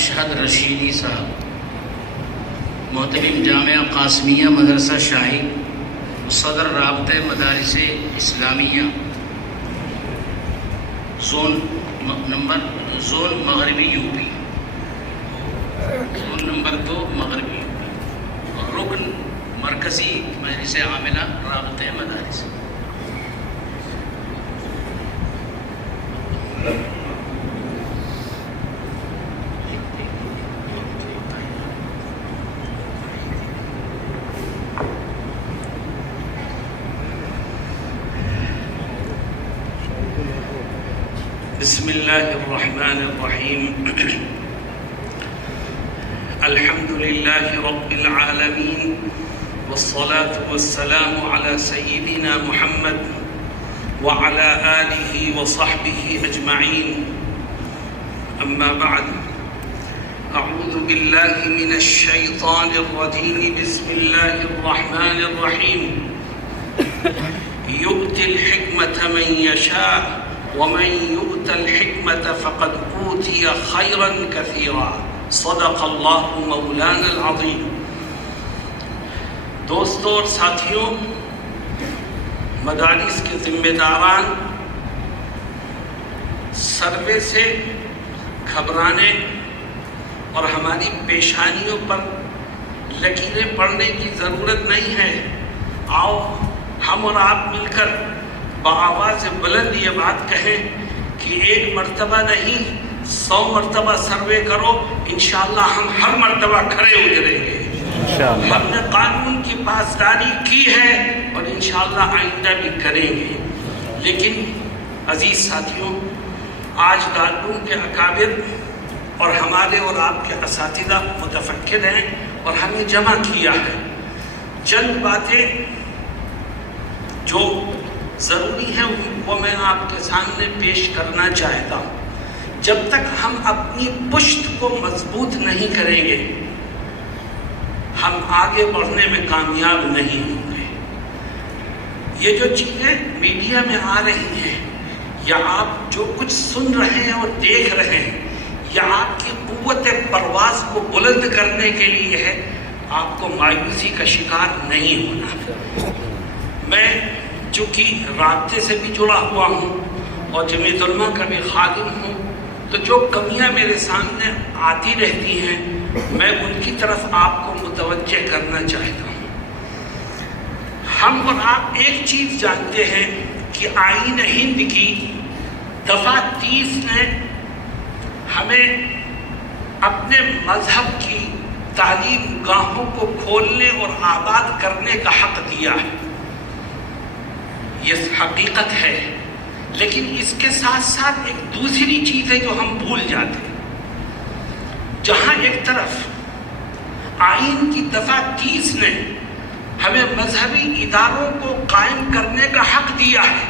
اشہد رشیدی صاحب، محترم جامعہ قاسمیہ مدرسہ شاہی، صدر رابطہ مدارس اسلامیہ زون مغربی یو پی، زون نمبر 2 مغربی یو پی، اور رکن مرکزی مجلس عاملہ رابطہ مدارس۔ بسم اللہ الرحمن الرحیم، الحمد للہ رب العالمین، والصلاة والسلام علی سیدنا محمد وعلى آلہ وصحبہ اجمعین، اما بعد، اعوذ باللہ من الشیطان الرجیم، بسم اللہ الرحمن الرحیم، یؤتی الحکمة من یشاء ومن يؤت الحكمة فقد أوتي خيرا كثيرا، صدق اللہ مولانا العظیم۔ دوستوں اور ساتھیوں، مدارس کے ذمہ داران سروے سے گھبرانے اور ہماری پیشانیوں پر لکیریں پڑنے کی ضرورت نہیں ہے۔ آؤ ہم اور آپ مل کر بآواز بلند یہ بات کہیں کہ ایک مرتبہ نہیں 100 مرتبہ سروے کرو، انشاءاللہ ہم ہر مرتبہ کھڑے اتریں گے۔ ہم نے قانون کی پاسداری کی ہے اور انشاءاللہ آئندہ بھی کریں گے۔ لیکن عزیز ساتھیوں، آج دارالعلوم کے اکابر اور ہمارے اور آپ کے اساتذہ متفکر ہیں اور ہمیں جمع کیا ہے۔ چند باتیں جو ضروری ہے وہ میں آپ کے سامنے پیش کرنا چاہتا ہوں۔ جب تک ہم اپنی پشت کو مضبوط نہیں کریں گے، ہم آگے بڑھنے میں کامیاب نہیں ہوں گے۔ یہ جو چیزیں میڈیا میں آ رہی ہیں، یا آپ جو کچھ سن رہے ہیں اور دیکھ رہے ہیں، یا آپ کی قوت پرواز کو بلند کرنے کے لیے ہے، آپ کو مایوسی کا شکار نہیں ہونا۔ میں چونکہ رابطے سے بھی جڑا ہوا ہوں اور جمعیت علماء کا بھی خادم ہوں، تو جو کمیاں میرے سامنے آتی رہتی ہیں میں ان کی طرف آپ کو متوجہ کرنا چاہتا ہوں۔ ہم اور آپ ایک چیز جانتے ہیں کہ آئین ہند کی دفعہ 30 نے ہمیں اپنے مذہب کی تعلیم گاہوں کو کھولنے اور آباد کرنے کا حق دیا ہے۔ یہ حقیقت ہے، لیکن اس کے ساتھ ساتھ ایک دوسری چیز ہے جو ہم بھول جاتے ہیں۔ جہاں ایک طرف آئین کی دفعہ 30 نے ہمیں مذہبی اداروں کو قائم کرنے کا حق دیا ہے،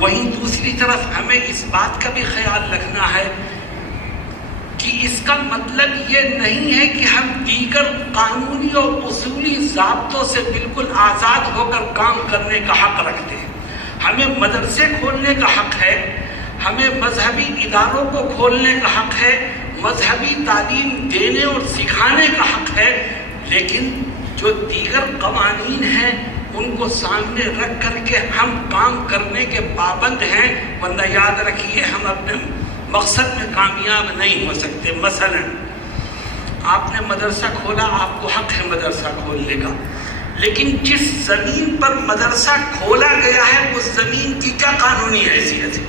وہیں دوسری طرف ہمیں اس بات کا بھی خیال رکھنا ہے کہ اس کا مطلب یہ نہیں ہے کہ ہم دیگر قانونی اور اصولی ضابطوں سے بالکل آزاد ہو کر کام کرنے کا حق رکھتے ہیں۔ ہمیں مدرسے کھولنے کا حق ہے، ہمیں مذہبی اداروں کو کھولنے کا حق ہے، مذہبی تعلیم دینے اور سکھانے کا حق ہے، لیکن جو دیگر قوانین ہیں ان کو سامنے رکھ کر کے ہم کام کرنے کے پابند ہیں، ورنہ یاد رکھیے ہم اپنے مقصد میں کامیاب نہیں ہو سکتے۔ مثلا آپ نے مدرسہ کھولا، آپ کو حق ہے مدرسہ کھولنے کا، لیکن جس زمین پر مدرسہ کھولا گیا ہے اس زمین کی کیا قانونی حیثیت ہے؟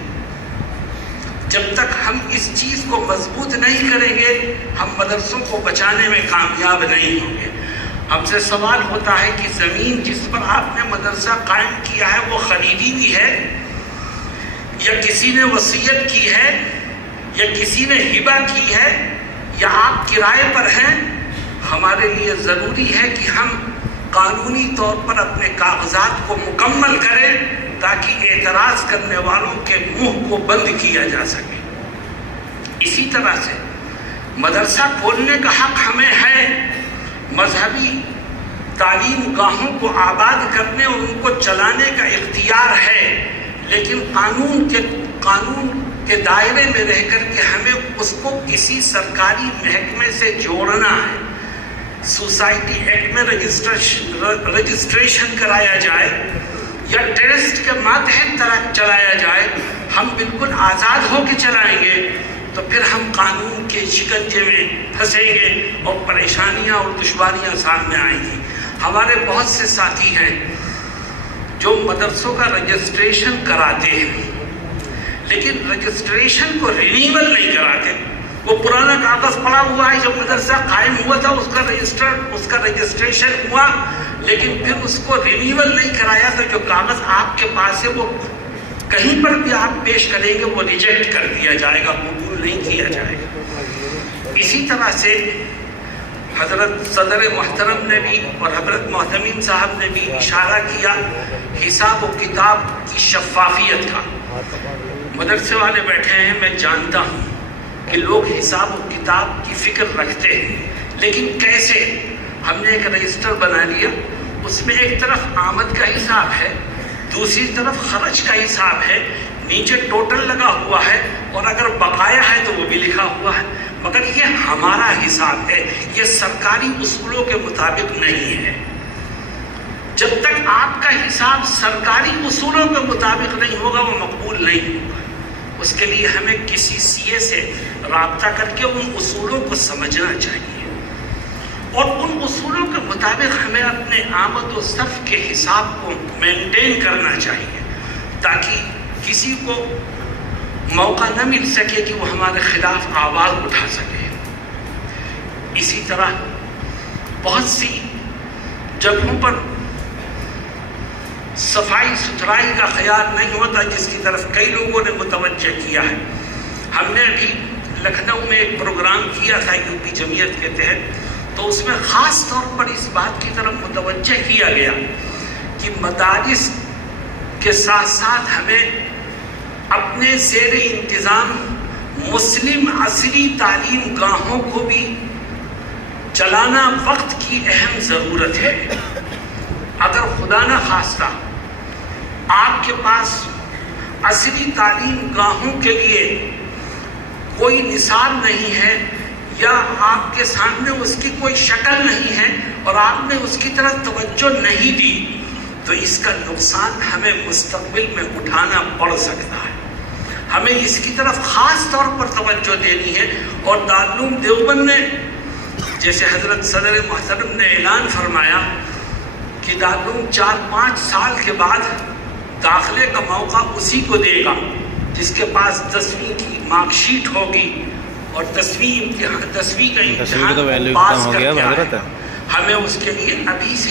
جب تک ہم اس چیز کو مضبوط نہیں کریں گے، ہم مدرسوں کو بچانے میں کامیاب نہیں ہوں گے۔ ہم سے سوال ہوتا ہے کہ زمین جس پر آپ نے مدرسہ قائم کیا ہے وہ خریدی بھی ہے، یا کسی نے وصیت کی ہے، یا کسی نے ہبہ کی ہے، یا آپ کرائے پر ہیں؟ ہمارے لیے ضروری ہے کہ ہم قانونی طور پر اپنے کاغذات کو مکمل کریں تاکہ اعتراض کرنے والوں کے منہ کو بند کیا جا سکے۔ اسی طرح سے مدرسہ کھولنے کا حق ہمیں ہے، مذہبی تعلیم گاہوں کو آباد کرنے اور ان کو چلانے کا اختیار ہے، لیکن قانون کے دائرے میں رہ کر کے ہمیں اس کو کسی سرکاری محکمے سے جوڑنا ہے، سوسائٹی ایکٹ میں رجسٹریشن کرایا جائے یا ٹرسٹ کے ماتحت چلایا جائے، ہم بالکل آزاد ہو کے چلائیں گے تو پھر ہم قانون کے شکنجے میں پھنسیں گے اور پریشانیاں اور دشواریاں سامنے آئیں گی۔ ہمارے بہت سے ساتھی ہیں جو مدرسوں کا رجسٹریشن کراتے ہیں لیکن رجسٹریشن کو رینیول نہیں کراتے۔ وہ پرانا کاغذ پڑا ہوا ہے، جو مدرسہ قائم ہوا تھا اس کا رجسٹریشن ہوا، لیکن پھر اس کو رینیول نہیں کرایا تو جو کاغذ آپ کے پاس ہے وہ کہیں پر بھی آپ پیش کریں گے وہ ریجیکٹ کر دیا جائے گا، قبول نہیں کیا جائے گا۔ اسی طرح سے حضرت صدر محترم نے بھی اور حضرت محتمین صاحب نے بھی اشارہ کیا حساب و کتاب کی شفافیت کا۔ مدرسے والے بیٹھے ہیں، میں جانتا ہوں کہ لوگ حساب و کتاب کی فکر رکھتے ہیں، لیکن کیسے؟ ہم نے ایک رجسٹر بنا لیا، اس میں ایک طرف آمد کا حساب ہے، دوسری طرف خرچ کا حساب ہے، نیچے ٹوٹل لگا ہوا ہے اور اگر بقایا ہے تو وہ بھی لکھا ہوا ہے، مگر یہ ہمارا حساب ہے، یہ سرکاری اصولوں کے مطابق نہیں ہے۔ جب تک آپ کا حساب سرکاری اصولوں کے مطابق نہیں ہوگا وہ مقبول نہیں ہوگا۔ اس کے لیے ہمیں کسی سی اے سے رابطہ کر کے ان اصولوں کو سمجھنا چاہیے اور ان اصولوں کے مطابق ہمیں اپنے آمد و صرف کے حساب کو مینٹین کرنا چاہیے تاکہ کسی کو موقع نہ مل سکے کہ وہ ہمارے خلاف آواز اٹھا سکے۔ اسی طرح بہت سی جگہوں پر صفائی ستھرائی کا خیال نہیں ہوتا جس کی طرف کئی لوگوں نے متوجہ کیا ہے۔ ہم نے ابھی لکھنؤ میں ایک پروگرام کیا تھا یو پی جمعیت کے تحت، تو اس میں خاص طور پر اس بات کی طرف متوجہ کیا گیا کہ مدارس کے ساتھ ساتھ ہمیں اپنے زیر انتظام مسلم عصری تعلیم گاہوں کو بھی چلانا وقت کی اہم ضرورت ہے۔ اگر خدا نہ خواستہ آپ کے پاس عصری تعلیم گاہوں کے لیے کوئی نصاب نہیں ہے یا آپ کے سامنے اس کی کوئی شکل نہیں ہے اور آپ نے اس کی طرف توجہ نہیں دی تو اس کا نقصان ہمیں مستقبل میں اٹھانا پڑ سکتا ہے۔ ہمیں اس کی طرف خاص طور پر توجہ دینی ہے اور دارالعلوم دیوبند نے جیسے حضرت صدر محترم نے اعلان فرمایا کہ دارالعلوم 4-5 سال کے بعد داخلے کا موقع اسی کو دے گا جس کے پاس 10ویں کی مارک شیٹ ہوگی اور 10ویں کا امتحان پاس کر کے آئے۔ ہمیں اس کے لیے ابھی سے